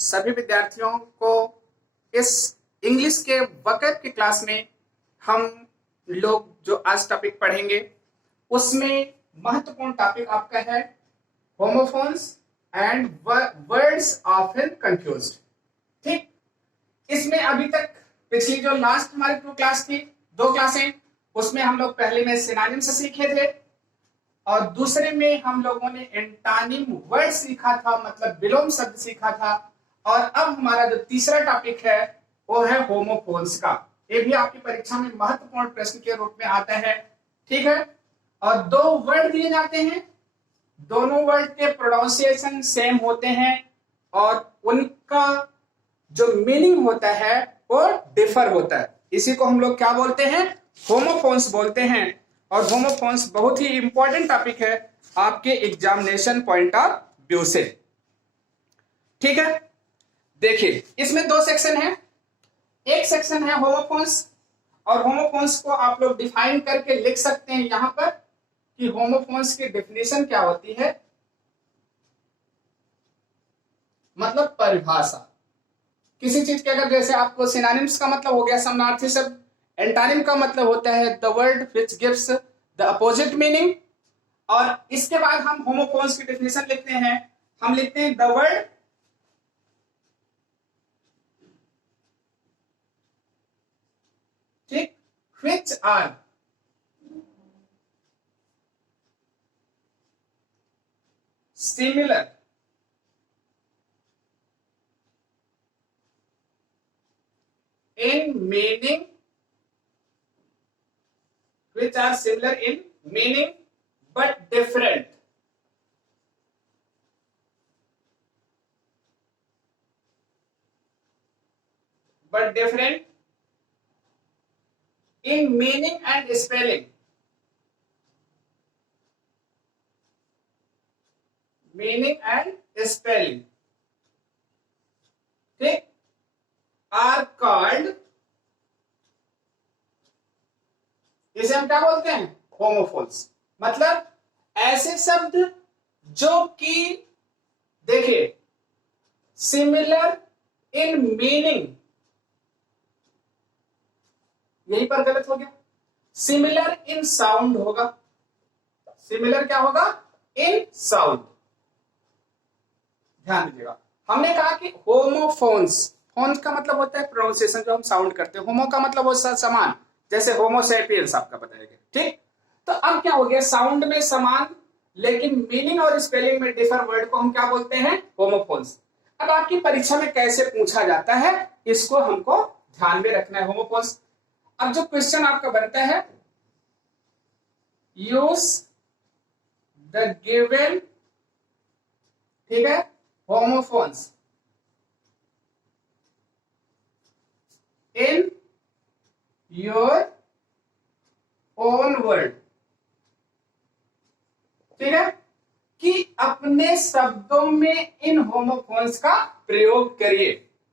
सभी विद्यार्थियों को इस इंग्लिश के वोकैब की क्लास में हम लोग जो आज टॉपिक पढ़ेंगे उसमें महत्वपूर्ण टॉपिक आपका है homophones and words often confused. ठीक, इसमें अभी तक पिछली जो लास्ट हमारी क्लास थी, दो क्लासें, उसमें हम लोग पहले में सिनोनिम से सीखे थे और दूसरे में हम लोगों ने एंटोनिम वर्ड सीखा था, मतलब विलोम शब्द सीखा था। और अब हमारा जो तीसरा टॉपिक है वो है होमोफोन्स का। ये भी आपकी परीक्षा में महत्वपूर्ण प्रश्न के रूप में आता है। ठीक है, और दो वर्ड दिए जाते हैं, दोनों वर्ड के प्रोनाउंसिएशन सेम होते हैं और उनका जो मीनिंग होता है वो डिफर होता है। इसी को हम लोग क्या बोलते हैं? होमोफोन्स बोलते हैं। और होमोफोन्स बहुत ही इंपॉर्टेंट टॉपिक है आपके एग्जामिनेशन पॉइंट ऑफ व्यू से। ठीक है, देखिए इसमें दो सेक्शन है। एक सेक्शन है होमोफोन्स, और होमोफोन्स को आप लोग डिफाइन करके लिख सकते हैं यहां पर कि होमोफोन्स की डेफिनेशन क्या होती है, मतलब परिभाषा किसी चीज के। अगर जैसे आपको सिनोनिम्स का मतलब हो गया समानार्थी शब्द, एंटोनिम का मतलब होता है the word which gives the opposite meaning. और इसके बाद हम होमोफोन्स की डेफिनेशन लिखते हैं, हम लिखते हैं द वर्ड ठीक which are similar in meaning, which are similar in meaning but different in meaning and spelling, ठीक, are called, इसे हम क्या बोलते हैं? होमोफोन्स। मतलब ऐसे शब्द जो कि देखिए सिमिलर इन मीनिंग, यहीं पर गलत हो गया, सिमिलर इन साउंड होगा। सिमिलर क्या होगा? इन साउंड। ध्यान दीजिएगा, हमने कहा कि होमोफोन्स, फोन्स का मतलब होता है प्रोनाउंसिएशन जो हम साउंड करते हैं, होमो का मतलब होता है समान, जैसे होमोसेपियंस आपका बताएगा। ठीक, तो अब क्या हो गया, साउंड में समान लेकिन मीनिंग और स्पेलिंग में डिफर वर्ड को हम क्या बोलते हैं? होमोफोन्स। अब आपकी परीक्षा में कैसे पूछा जाता है इसको हमको ध्यान में रखना है। होमोफोन्स, अब जो क्वेश्चन आपका बनता है, यूज द गिवन, ठीक है, homophones in your own word. ठीक है, कि अपने शब्दों में इन होमोफोन्स का प्रयोग करिए।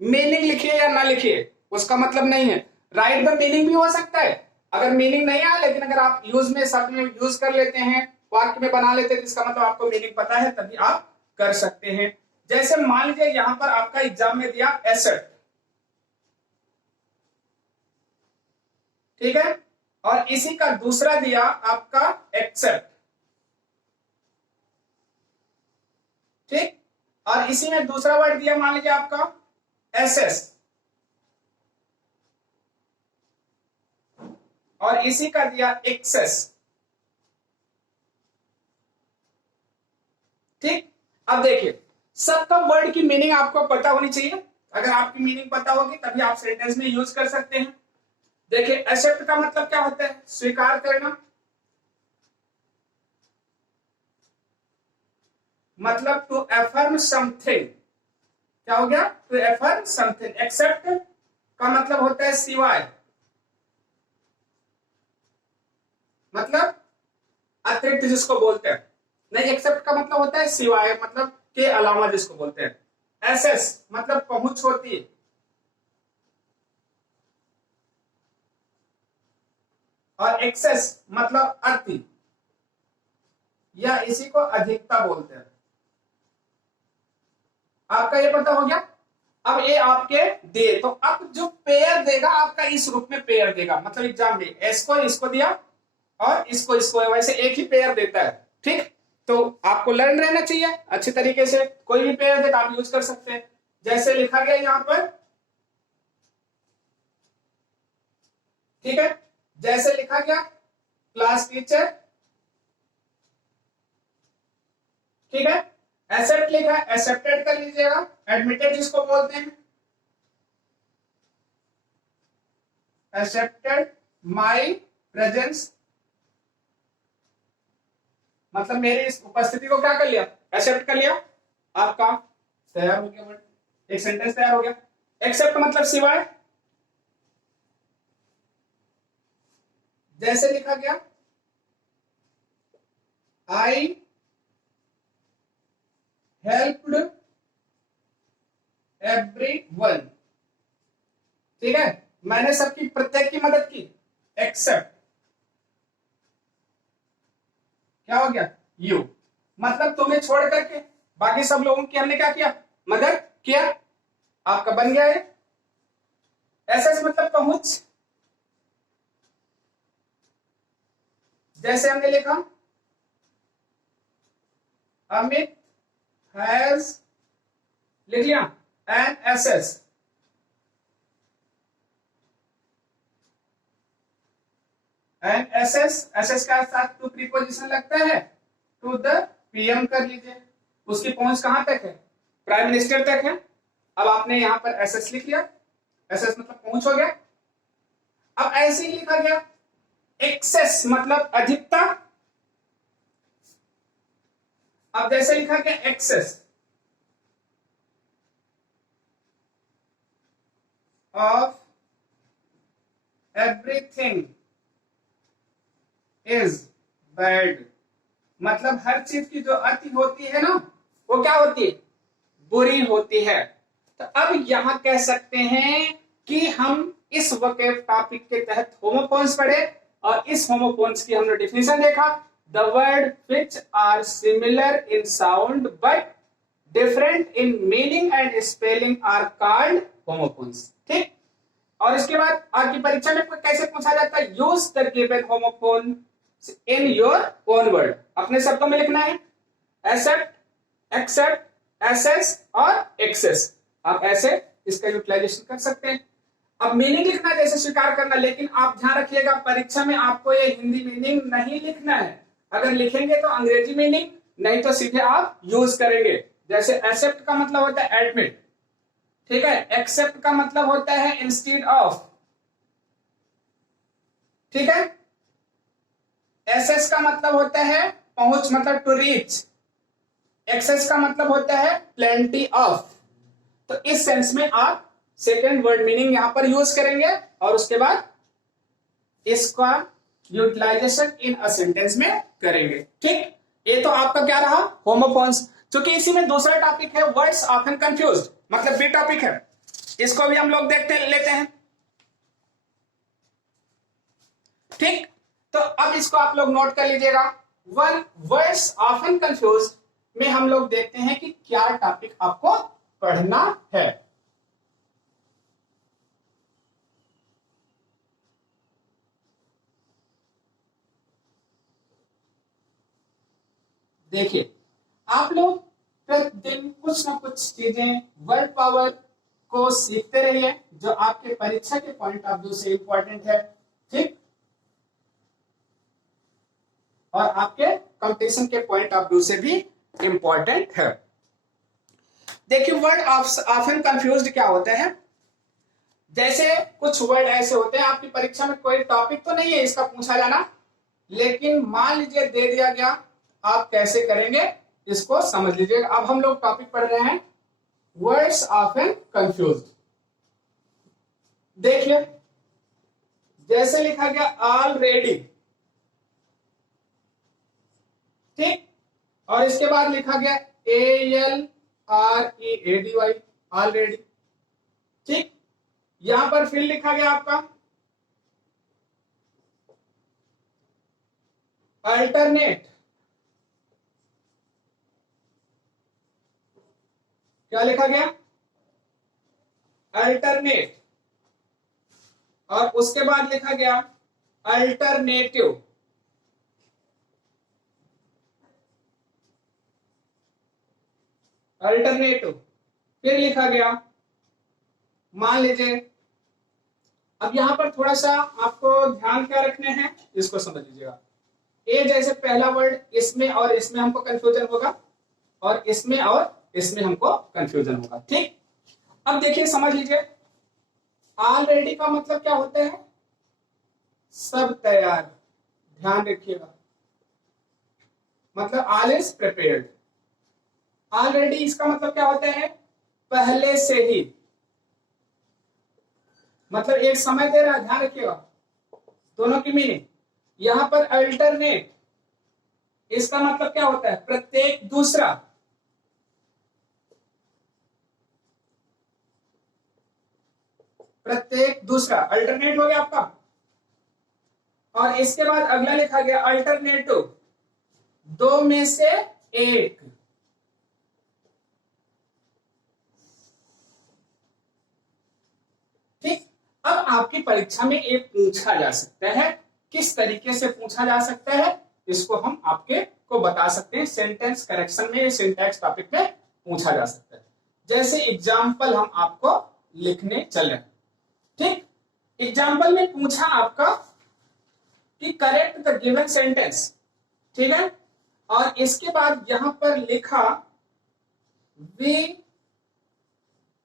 मीनिंग लिखिए या ना लिखिए उसका मतलब नहीं है, राइट द मीनिंग भी हो सकता है। अगर मीनिंग नहीं आया लेकिन अगर आप यूज में शब्द में यूज कर लेते हैं, वाक्य में बना लेते हैं, जिसका मतलब आपको मीनिंग पता है, तभी आप कर सकते हैं। जैसे मान लीजिए यहां पर आपका एग्जाम में दिया एसेट, ठीक है, और इसी का दूसरा दिया आपका एक्सेप्ट, ठीक, और इसी में दूसरा वर्ड दिया मान लीजिए आपका एसेस, और इसी का दिया एक्सेस। ठीक, अब देखिए सबका वर्ड की मीनिंग आपको पता होनी चाहिए। अगर आपकी मीनिंग पता होगी तभी आप सेंटेंस में यूज कर सकते हैं। देखिए एक्सेप्ट का मतलब क्या होता है? स्वीकार करना, मतलब टू एफर्म समथिंग। क्या हो गया? To affirm something. एक्सेप्ट का मतलब होता है सिवाय, मतलब अतिरिक्त जिसको बोलते हैं। नहीं, एक्सेप्ट का मतलब होता है सिवाय, मतलब के अलावा जिसको बोलते हैं। एसेस मतलब पहुंच होती है, और एक्सेस मतलब अति, या इसी को अधिकता बोलते हैं। आपका ये पता हो गया। अब ये आपके दिए, तो अब जो पेयर देगा आपका इस रूप में पेयर देगा, मतलब एग्जाम में एस को इसको दिया और इसको वैसे एक ही पेयर देता है। ठीक, तो आपको लर्न रहना चाहिए अच्छे तरीके से, कोई भी पेयर दे आप यूज कर सकते हैं। जैसे लिखा गया यहां पर, ठीक है, जैसे लिखा गया क्लास टीचर, ठीक है, एक्सेप्ट लिखा है, एक्सेप्टेड कर लीजिएगा, एडमिटेड जिसको बोलते हैं, एक्सेप्टेड माय प्रेजेंस, मतलब मेरी इस उपस्थिति को क्या कर लिया, एक्सेप्ट कर लिया। आपका तैयार हो गया वर्ड, एक सेंटेंस तैयार हो गया। एक्सेप्ट मतलब सिवाय, जैसे लिखा गया आई हेल्प्ड एवरीवन, ठीक है, मैंने सबकी प्रत्येक की मदद की, एक्सेप्ट क्या हो गया, यू, मतलब तुम्हें छोड़ करके बाकी सब लोगों की हमने क्या किया, मदद किया, आपका बन गया है। एसएस मतलब पहुंच, जैसे हमने लिखा अमित हैज, लिख लिया N SS, N SS, SS का साथ टू प्रीपोजिशन लगता है, टू द पीएम कर लीजिए, उसकी पहुंच कहां तक है, प्राइम मिनिस्टर तक है। अब आपने यहां पर एसएस लिख लिया, एसएस मतलब पहुंच हो गया। अब ऐसे ही लिखा गया एक्सेस मतलब अधिकता, अब जैसे लिखा गया excess of everything is bad, मतलब हर चीज की जो अति होती है ना वो क्या होती है, बुरी होती है। तो अब यहां कह सकते हैं कि हम इस वोकैब टॉपिक के तहत होमोफोन्स पढ़े और इस होमोफोन्स की हमने डिफिनेशन देखा। The word which are similar in sound but different in meaning and spelling are called homophones. ठीक, और इसके बाद आपकी परीक्षा में कैसे पूछा जाता है, use the given homophone in your own word, अपने शब्दों में लिखना है, एक्सेप्ट, एक्सेप्ट, एसेस और एक्सेस, आप ऐसे इसका यूटिलाइजेशन कर सकते हैं। अब मीनिंग लिखना जैसे स्वीकार करना, लेकिन आप ध्यान रखिएगा परीक्षा में आपको ये हिंदी मीनिंग नहीं लिखना है, अगर लिखेंगे तो अंग्रेजी मीनिंग, नहीं तो सीधे आप यूज करेंगे। जैसे एक्सेप्ट का मतलब होता है एडमिट, ठीक है, एक्सेप्ट का मतलब होता है इंस्टीड ऑफ, ठीक है, एसएस का मतलब होता है पहुंच मतलब टू रीच, एक्सेस का मतलब होता है प्लेंटी ऑफ। तो इस सेंस में आप सेकेंड वर्ड मीनिंग यहां पर यूज करेंगे और उसके बाद इसका यूटिलाइजेशन इन अ सेंटेंस में करेंगे। ठीक, ये तो आपका क्या रहा, होमोफोन्स। क्योंकि इसी में दूसरा टॉपिक है वर्ड्स ऑफन कंफ्यूज्ड, मतलब बी टॉपिक है, इसको भी हम लोग देखते लेते हैं। ठीक, तो अब इसको आप लोग नोट कर लीजिएगा। वन वर्ड्स ऑफन कंफ्यूज्ड में हम लोग देखते हैं कि क्या टॉपिक आपको पढ़ना है। देखिए, आप लोग प्रतिदिन कुछ ना कुछ चीजें वर्ड पावर को सीखते रहिए जो आपके परीक्षा के पॉइंट ऑफ व्यू से इंपॉर्टेंट है। ठीक, और आपके कंपटीशन के पॉइंट ऑफ व्यू से भी इंपॉर्टेंट है। देखिए, वर्ड ऑफन कंफ्यूज्ड क्या होता है, जैसे कुछ वर्ड ऐसे होते हैं आपकी परीक्षा में कोई टॉपिक तो नहीं है इसका पूछा जाना, लेकिन मान लीजिए दे दिया गया, आप कैसे करेंगे इसको समझ लीजिए। अब हम लोग टॉपिक पढ़ रहे हैं वर्ड्स ऑफन कंफ्यूज्ड। देखिए, जैसे लिखा गया ऑलरेडी, ठीक, और इसके बाद लिखा गया ALREADY, ऑलरेडी। ठीक, यहां पर फिर लिखा गया आपका अल्टरनेट, क्या लिखा गया, अल्टरनेट, और उसके बाद लिखा गया अल्टरनेटिव। अल्टरनेटिव फिर लिखा गया, मान लीजिए, अब यहां पर थोड़ा सा आपको ध्यान क्या रखने हैं, इसको समझ लीजिएगा। ए जैसे पहला वर्ड, इसमें और इसमें हमको कंफ्यूजन होगा, और इसमें और इसमें हमको कंफ्यूजन होगा। ठीक, अब देखिए समझ लीजिए, ऑलरेडी का मतलब क्या होता है, सब तैयार, ध्यान रखिएगा, मतलब ऑल इज प्रिपेयर्ड। ऑलरेडी इसका मतलब क्या होता है, पहले से ही, मतलब एक समय दे रहा है, ध्यान रखिएगा दोनों की मीनिंग। यहां पर अल्टरनेट, इसका मतलब क्या होता है, प्रत्येक दूसरा। प्रत्येक दूसरा अल्टरनेट हो गया आपका। और इसके बाद अगला लिखा गया अल्टरनेटिव, दो में से एक। ठीक, अब आपकी परीक्षा में एक पूछा जा सकता है, किस तरीके से पूछा जा सकता है, इसको हम आपके को बता सकते हैं। सेंटेंस करेक्शन में, सिंटैक्स टॉपिक में पूछा जा सकता है। जैसे एग्जाम्पल हम आपको लिखने चल रहे हैं। ठीक, एग्जाम्पल में पूछा आपका कि करेक्ट द गिवन सेंटेंस, ठीक है, और इसके बाद यहां पर लिखा वी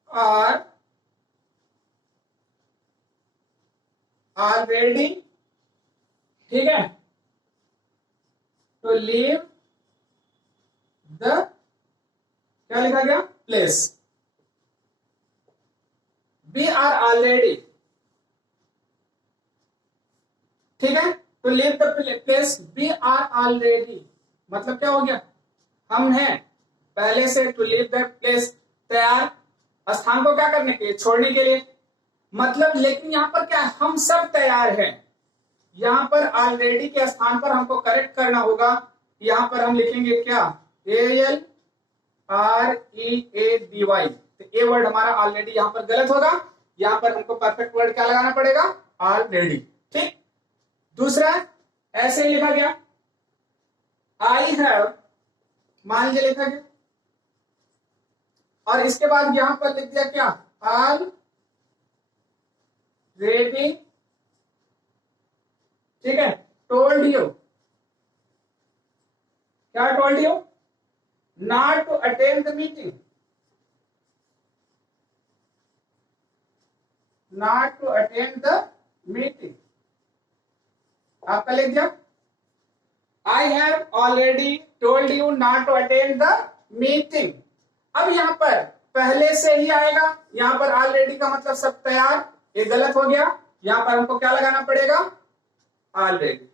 आर ऑलरेडी, ठीक है, तो लीव द, क्या लिखा गया, प्लेस। वी आर ऑलरेडी, ठीक है, तो leave the place, we are already मतलब क्या हो गया, हम हैं पहले से, टू लीव द प्लेस, तैयार, स्थान को क्या करने के लिए, छोड़ने के लिए, मतलब। लेकिन यहां पर क्या है, हम सब तैयार हैं। यहां पर ऑलरेडी के स्थान पर हमको करेक्ट करना होगा। यहां पर हम लिखेंगे क्या, ALREADY, तो ए वर्ड हमारा ऑलरेडी यहां पर गलत होगा। यहां पर हमको परफेक्ट वर्ड क्या लगाना पड़ेगा, ऑलरेडी। ठीक, दूसरा ऐसे लिखा गया आई हैव, मान लीजिए लिखा गया, और इसके बाद यहां पर लिख दिया क्या, ऑल रेडी, ठीक है, टोल्ड यू, क्या told you, not to attend the meeting, not to attend the meeting, आपका लिख दिया I have already told you not to attend the meeting. अब यहां पर पहले से ही आएगा, यहां पर ऑलरेडी का मतलब सब तैयार, ये गलत हो गया। यहां पर हमको क्या लगाना पड़ेगा, ऑलरेडी।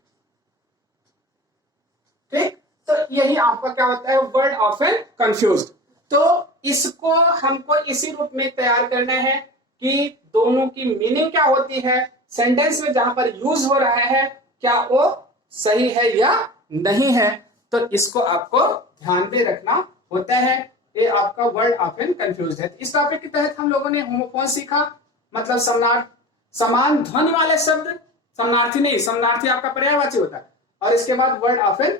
ठीक, तो यही आपका क्या होता है, वर्ड ऑफन कंफ्यूज्ड। तो इसको हमको इसी रूप में तैयार करना है कि दोनों की मीनिंग क्या होती है, सेंटेंस में जहां पर यूज हो रहा है क्या वो सही है या नहीं है। तो इसको आपको ध्यान में रखना होता है। ये आपका वर्ड ऑफन कंफ्यूज्ड है। इस टॉपिक के तहत हम लोगों ने होमोफोन सीखा, मतलब समान ध्वनि वाले शब्द, समानार्थी नहीं, समानार्थी आपका पर्यायवाची होता है, और इसके बाद वर्ड ऑफन